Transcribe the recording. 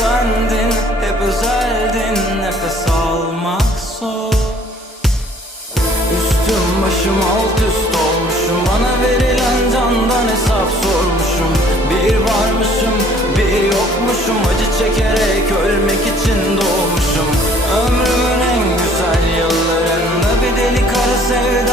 sendin Hep özeldin nefes almak zor. Üstüm başım alt üst olmuşum Bana verilen candan hesap sormuşum. Bir varmışım bir yokmuşum Acı çekerek ölmek için doğmuşum. Ömrümün en güzel yıllarında bir deli kara sevda